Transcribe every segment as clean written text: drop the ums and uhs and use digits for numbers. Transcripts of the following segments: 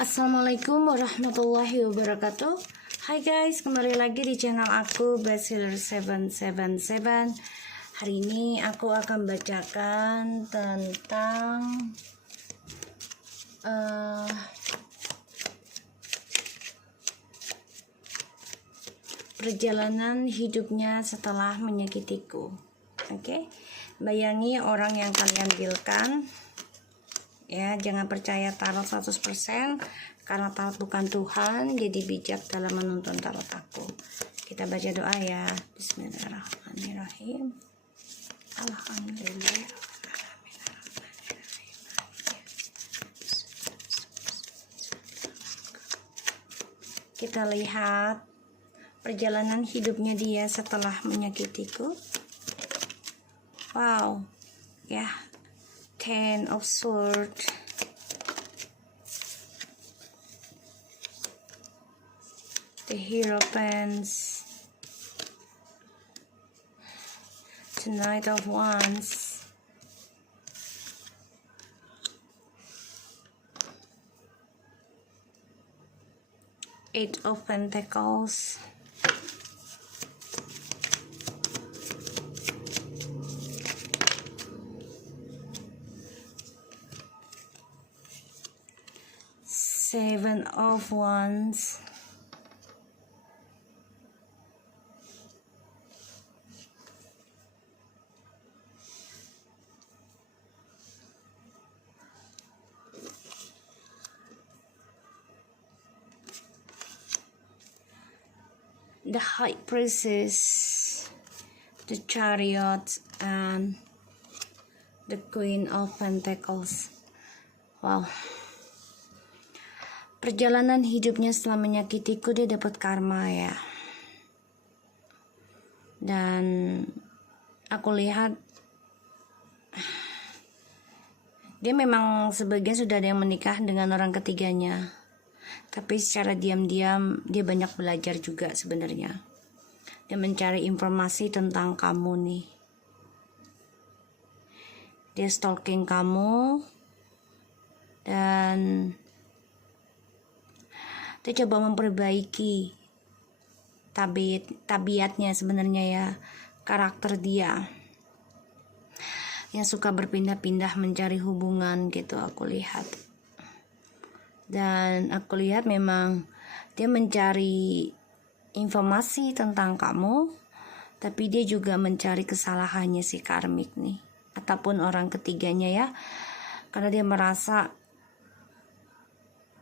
Assalamualaikum warahmatullahi wabarakatuh. Hai guys, kembali lagi di channel aku Bestseller 777. Hari ini aku akan bacakan tentang perjalanan hidupnya setelah menyakitiku. Oke, bayangi orang yang kalian dealkan. Ya, jangan percaya tarot 100% karena tarot bukan Tuhan, jadi bijak dalam menuntun tarot aku. Kita baca doa ya. Bismillahirrahmanirrahim. Alhamdulillah. Kita lihat perjalanan hidupnya dia setelah menyakitiku. Wow, ya. Ten of Swords, the Hierophants, the Knight of Wands, Eight of Pentacles, Seven of Wands, the High Priestess, the Chariot, and the Queen of Pentacles. Wow. Perjalanan hidupnya setelah menyakitiku, dia dapat karma ya. Dan aku lihat dia memang sebagian sudah ada yang menikah dengan orang ketiganya. Tapi secara diam-diam dia banyak belajar juga sebenarnya. Dia mencari informasi tentang kamu nih. Dia stalking kamu dan dia coba memperbaiki tabiatnya sebenarnya ya, karakter dia yang suka berpindah-pindah mencari hubungan gitu aku lihat. Dan aku lihat memang dia mencari informasi tentang kamu, tapi dia juga mencari kesalahannya si karmik nih, ataupun orang ketiganya ya, karena dia merasa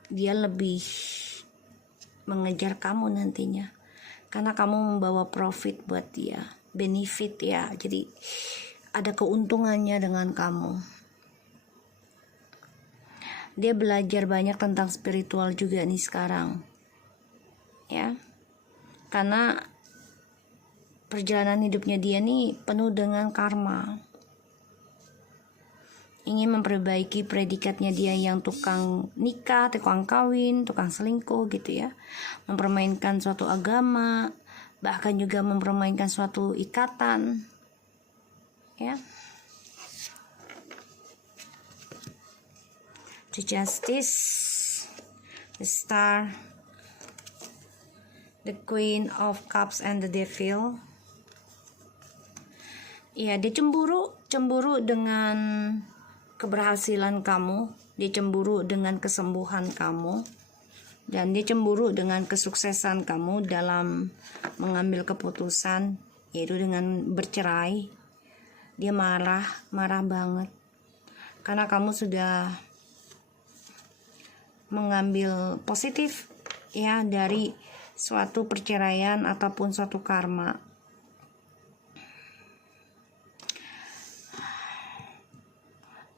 dia lebih mengejar kamu nantinya karena kamu membawa profit buat dia, benefit ya, jadi ada keuntungannya dengan kamu. Dia belajar banyak tentang spiritual juga nih sekarang ya, karena perjalanan hidupnya dia nih penuh dengan karma. Ingin memperbaiki predikatnya dia yang tukang nikah, tukang kawin, tukang selingkuh gitu ya. Mempermainkan suatu agama, bahkan juga mempermainkan suatu ikatan. Ya. The Justice, the Star, the Queen of Cups and the Devil. Ya, dia cemburu dengan keberhasilan kamu, dia cemburu dengan kesembuhan kamu, dan dia cemburu dengan kesuksesan kamu dalam mengambil keputusan, yaitu dengan bercerai. Dia marah banget karena kamu sudah mengambil positif ya dari suatu perceraian ataupun suatu karma.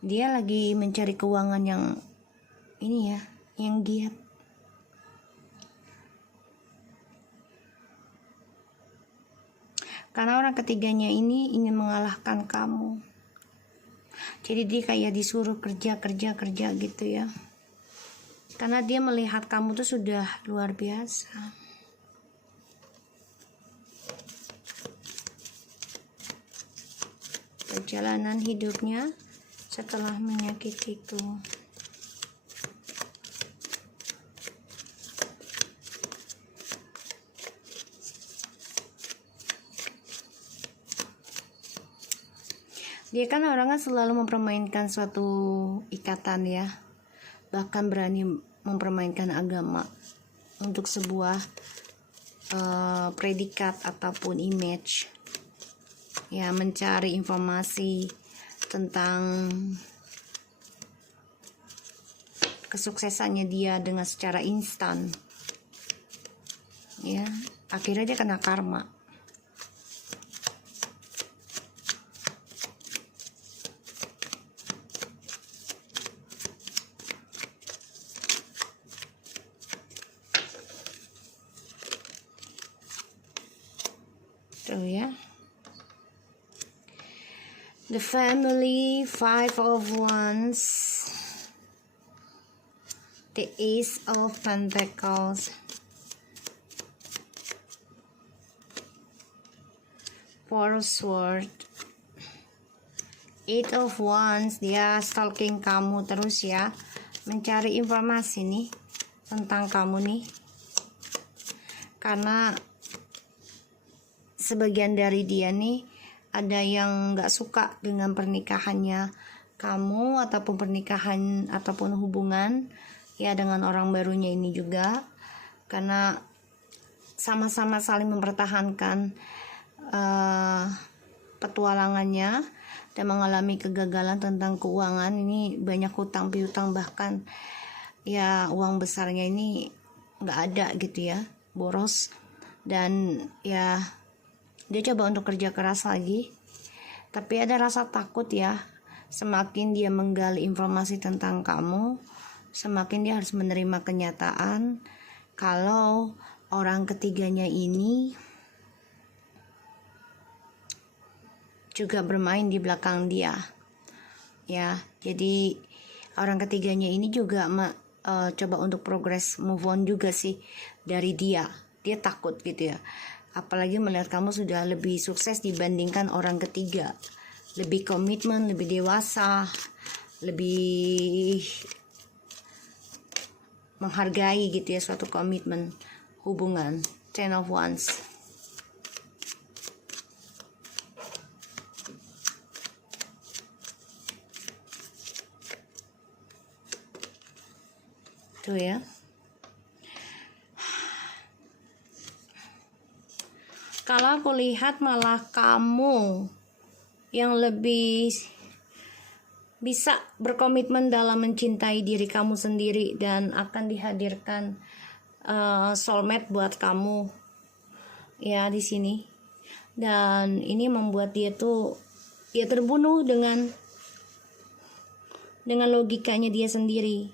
Dia lagi mencari keuangan yang ini ya, yang giat. Karena orang ketiganya ini ingin mengalahkan kamu. Jadi dia kayak disuruh kerja gitu ya. Karena dia melihat kamu tuh sudah luar biasa. Perjalanan hidupnya setelah menyakitiku. Dia kan orangnya selalu mempermainkan suatu ikatan ya, bahkan berani mempermainkan agama untuk sebuah predikat ataupun image ya, mencari informasi tentang kesuksesannya dia dengan secara instan ya, akhirnya dia kena karma. Tuh ya. The family, 5 of Wands, the Ace of Pentacles, 4 of Swords, 8 of Wands. Dia stalking kamu terus ya, mencari informasi nih tentang kamu nih, karena sebagian dari dia nih ada yang gak suka dengan pernikahannya kamu, ataupun pernikahan ataupun hubungan ya dengan orang barunya ini juga, karena sama-sama saling mempertahankan petualangannya dan mengalami kegagalan tentang keuangan. Ini banyak hutang piutang, bahkan ya uang besarnya ini gak ada gitu ya, boros. Dan ya dia coba untuk kerja keras lagi, tapi ada rasa takut ya. Semakin dia menggali informasi tentang kamu, semakin dia harus menerima kenyataan kalau orang ketiganya ini juga bermain di belakang dia ya. Jadi orang ketiganya ini juga coba untuk progres move on juga sih dari dia. Dia takut gitu ya, apalagi melihat kamu sudah lebih sukses dibandingkan orang ketiga, lebih komitmen, lebih dewasa, lebih menghargai gitu ya suatu komitmen hubungan. 10 of Wands. Tuh ya. Kalau aku lihat malah kamu yang lebih bisa berkomitmen dalam mencintai diri kamu sendiri, dan akan dihadirkan soulmate buat kamu ya di sini. Dan ini membuat dia tuh ya terbunuh dengan logikanya dia sendiri,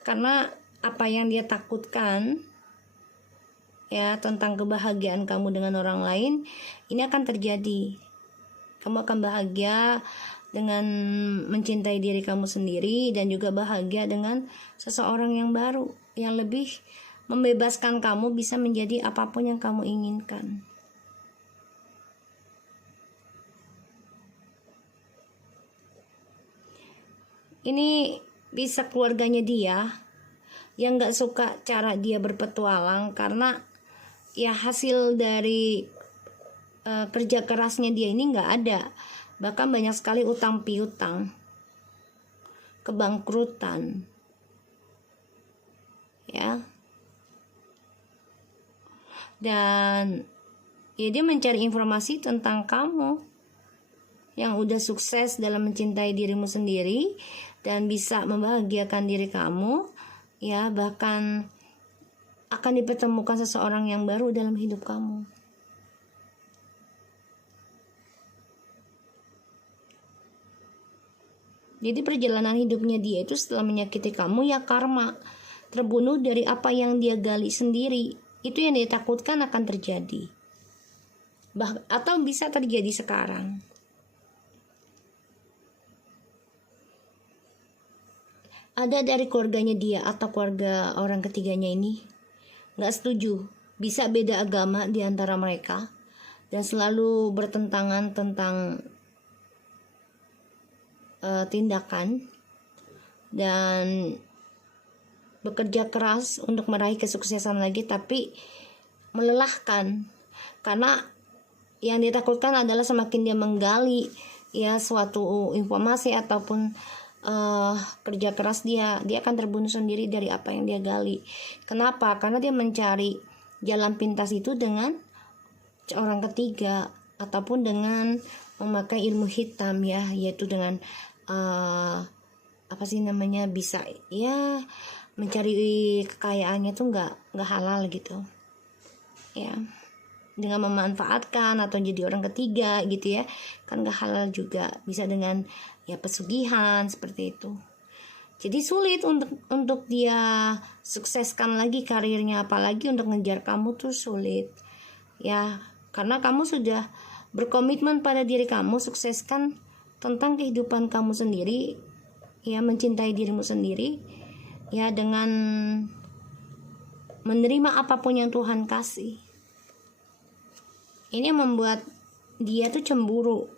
karena apa yang dia takutkan ya tentang kebahagiaan kamu dengan orang lain ini akan terjadi. Kamu akan bahagia dengan mencintai diri kamu sendiri, dan juga bahagia dengan seseorang yang baru yang lebih membebaskan kamu bisa menjadi apapun yang kamu inginkan. Ini bisa keluarganya dia yang gak suka cara dia berpetualang, karena ya hasil dari kerja kerasnya dia ini gak ada. Bahkan banyak sekali utang piutang, kebangkrutan ya. Dan ya dia mencari informasi tentang kamu yang udah sukses dalam mencintai dirimu sendiri dan bisa membahagiakan diri kamu ya, bahkan akan dipertemukan seseorang yang baru dalam hidup kamu. Jadi perjalanan hidupnya dia itu setelah menyakiti kamu ya karma, terbunuh dari apa yang dia gali sendiri. Itu yang dia takutkan akan terjadi, atau bisa terjadi sekarang. Ada dari keluarganya dia atau keluarga orang ketiganya ini gak setuju, bisa beda agama di antara mereka, dan selalu bertentangan tentang tindakan, dan bekerja keras untuk meraih kesuksesan lagi, tapi melelahkan karena yang ditakutkan adalah semakin dia menggali ya suatu informasi ataupun kerja keras dia akan terbunuh sendiri dari apa yang dia gali. Kenapa? Karena dia mencari jalan pintas itu dengan orang ketiga ataupun dengan memakai ilmu hitam, ya, yaitu dengan bisa ya mencari kekayaannya tuh nggak halal gitu, ya, dengan memanfaatkan atau jadi orang ketiga gitu ya, kan nggak halal juga. Bisa dengan ya pesugihan seperti itu. Jadi sulit untuk dia sukseskan lagi karirnya, apalagi untuk ngejar kamu tuh sulit, ya, karena kamu sudah berkomitmen pada diri kamu, sukseskan tentang kehidupan kamu sendiri, ya, mencintai dirimu sendiri, ya, dengan menerima apapun yang Tuhan kasih. Ini membuat dia tuh cemburu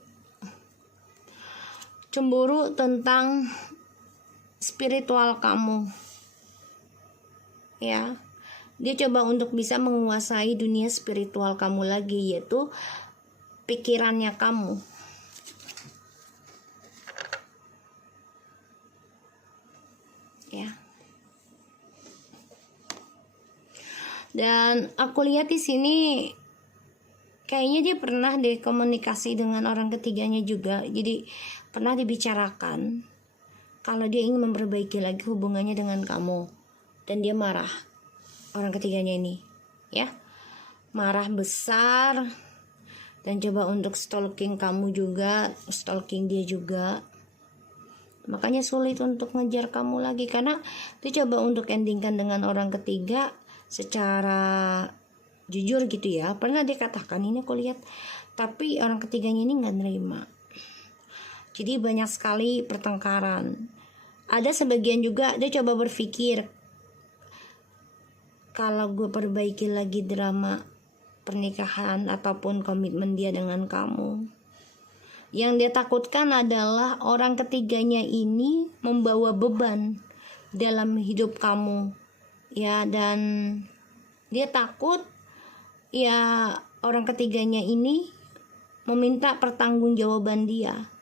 tentang spiritual kamu, ya. Dia coba untuk bisa menguasai dunia spiritual kamu lagi, yaitu pikirannya kamu, ya. Dan aku lihat di sini kayaknya dia pernah deh komunikasi dengan orang ketiganya juga. Jadi pernah dibicarakan kalau dia ingin memperbaiki lagi hubungannya dengan kamu, dan dia marah, orang ketiganya ini, ya, marah besar dan coba untuk stalking kamu juga, stalking dia juga. Makanya sulit untuk ngejar kamu lagi, karena dia coba untuk endingkan dengan orang ketiga secara jujur gitu ya. Pernah dia katakan ini aku lihat, tapi orang ketiganya ini nggak nerima. Jadi banyak sekali pertengkaran. Ada sebagian juga dia coba berpikir, kalau gue perbaiki lagi drama pernikahan ataupun komitmen dia dengan kamu, yang dia takutkan adalah orang ketiganya ini membawa beban dalam hidup kamu, ya, dan dia takut ya orang ketiganya ini meminta pertanggungjawaban dia,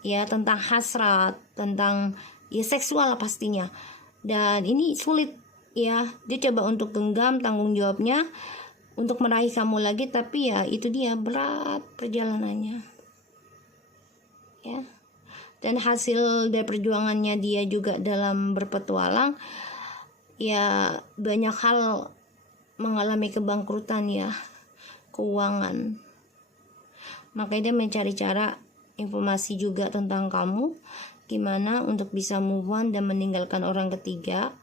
ya, tentang hasrat, tentang ya seksual pastinya. Dan ini sulit, ya. Dia coba untuk genggam tanggung jawabnya untuk meraih kamu lagi, tapi ya itu dia, berat perjalanannya, ya. Dan hasil dari perjuangannya dia juga dalam berpetualang, ya, banyak hal mengalami kebangkrutan, ya, keuangan. Makanya dia mencari cara informasi juga tentang kamu, gimana untuk bisa move on dan meninggalkan orang ketiga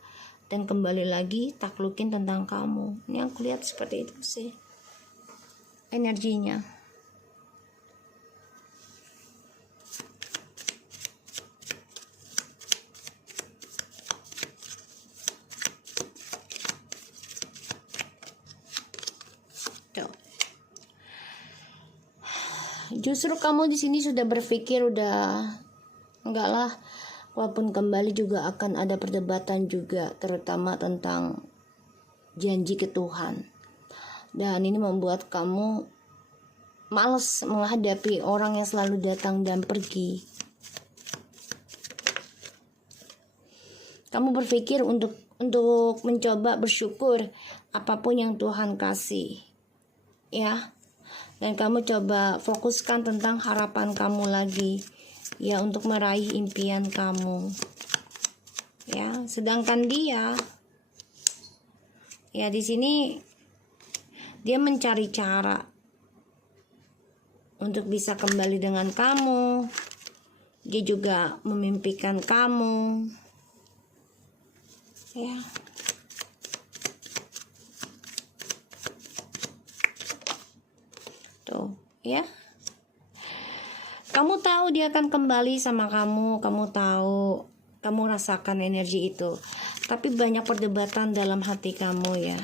dan kembali lagi taklukin tentang kamu. Ini aku lihat seperti itu sih energinya. Justru kamu di sini sudah berpikir, udah enggak lah, walaupun kembali juga akan ada perdebatan juga, terutama tentang janji ke Tuhan. Dan ini membuat kamu malas menghadapi orang yang selalu datang dan pergi. Kamu berpikir untuk mencoba bersyukur apapun yang Tuhan kasih, ya. Dan kamu coba fokuskan tentang harapan kamu lagi, ya, untuk meraih impian kamu, ya. Sedangkan dia, ya, di sini dia mencari cara untuk bisa kembali dengan kamu. Dia juga memimpikan kamu, ya. Tuh, ya. Kamu tahu dia akan kembali sama kamu, kamu tahu, kamu rasakan energi itu. Tapi banyak perdebatan dalam hati kamu, ya.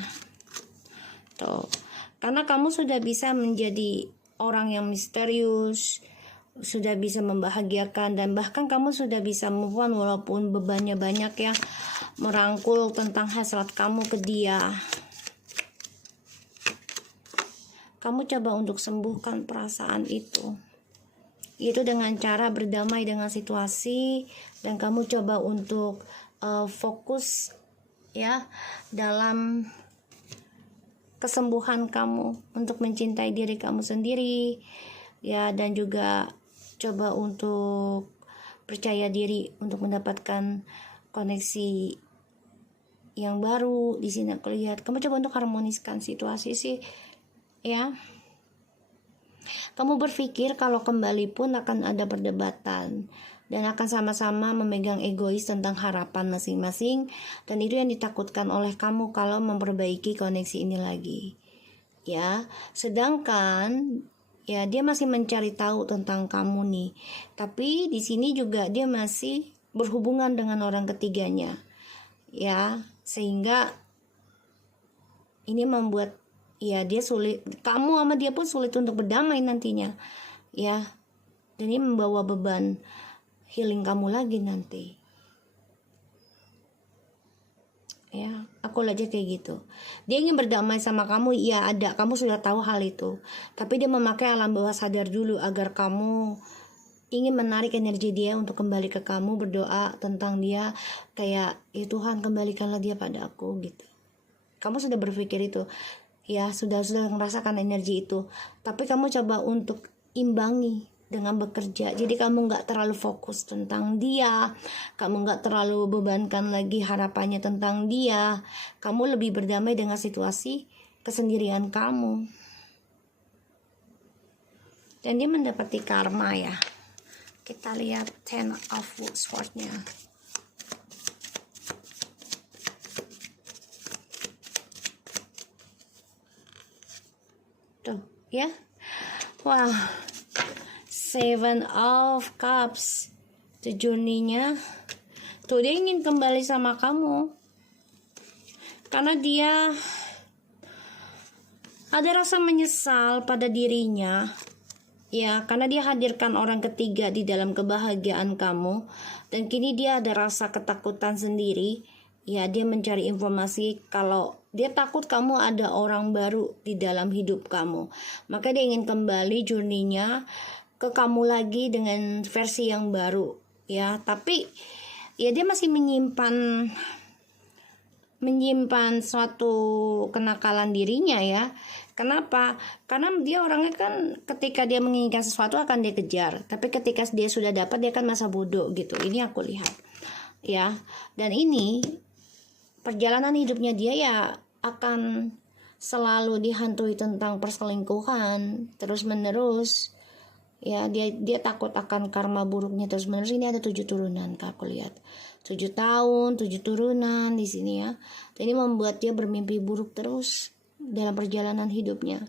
Tuh. Karena kamu sudah bisa menjadi orang yang misterius, sudah bisa membahagiakan, dan bahkan kamu sudah bisa move on walaupun bebannya banyak, ya, merangkul tentang hasrat kamu ke dia. Kamu coba untuk sembuhkan perasaan itu, itu dengan cara berdamai dengan situasi, dan kamu coba untuk fokus ya dalam kesembuhan kamu, untuk mencintai diri kamu sendiri ya, dan juga coba untuk percaya diri untuk mendapatkan koneksi yang baru. Di sini aku lihat kamu coba untuk harmoniskan situasi sih ya. Kamu berpikir kalau kembali pun akan ada perdebatan dan akan sama-sama memegang egois tentang harapan masing-masing, dan itu yang ditakutkan oleh kamu kalau memperbaiki koneksi ini lagi ya. Sedangkan ya dia masih mencari tahu tentang kamu nih, tapi di sini juga dia masih berhubungan dengan orang ketiganya ya, sehingga ini membuat ya dia sulit, kamu sama dia pun sulit untuk berdamai nantinya ya, dan ini membawa beban healing kamu lagi nanti ya. Aku lihat aja kayak gitu, dia ingin berdamai sama kamu ya, ada, kamu sudah tahu hal itu, tapi dia memakai alam bawah sadar dulu agar kamu ingin menarik energi dia untuk kembali ke kamu, berdoa tentang dia kayak ya Tuhan kembalikanlah dia pada aku gitu. Kamu sudah berpikir itu ya, sudah merasakan energi itu, tapi kamu coba untuk imbangi dengan bekerja. Jadi kamu nggak terlalu fokus tentang dia, kamu nggak terlalu bebankan lagi harapannya tentang dia, kamu lebih berdamai dengan situasi kesendirian kamu, dan dia mendapati karma ya. Kita lihat Ten of Swords-nya. Tuh ya, wah, Seven of Cups, itu journey-nya. Tuh dia ingin kembali sama kamu karena dia ada rasa menyesal pada dirinya ya, karena dia hadirkan orang ketiga di dalam kebahagiaan kamu, dan kini dia ada rasa ketakutan sendiri ya. Dia mencari informasi kalau dia takut kamu ada orang baru di dalam hidup kamu, maka dia ingin kembali journey-nya ke kamu lagi dengan versi yang baru ya. Tapi ya dia masih menyimpan suatu kenakalan dirinya ya. Kenapa? Karena dia orangnya kan ketika dia menginginkan sesuatu akan dia kejar, tapi ketika dia sudah dapat dia kan masa bodoh gitu. Ini aku lihat ya. Dan ini perjalanan hidupnya dia ya akan selalu dihantui tentang perselingkuhan terus menerus ya. Dia takut akan karma buruknya terus menerus. Ini ada 7 turunan, aku lihat 7 tahun 7 turunan di sini ya. Dan ini membuat dia bermimpi buruk terus dalam perjalanan hidupnya,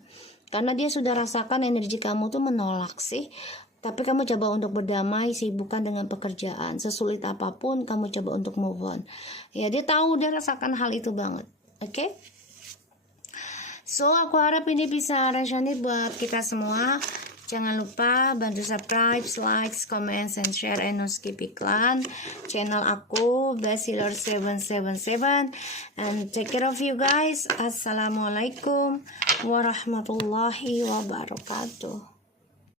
karena dia sudah rasakan energi kamu tuh menolak sih. Tapi kamu coba untuk berdamai, sibukkan dengan pekerjaan, sesulit apapun kamu coba untuk move on ya. Dia tahu, dia rasakan hal itu banget. Oke? So aku harap ini bisa resonate buat kita semua. Jangan lupa bantu subscribe, like, comment, and share, and no skip iklan channel aku Bestseller777, and take care of you guys. Assalamualaikum warahmatullahi wabarakatuh.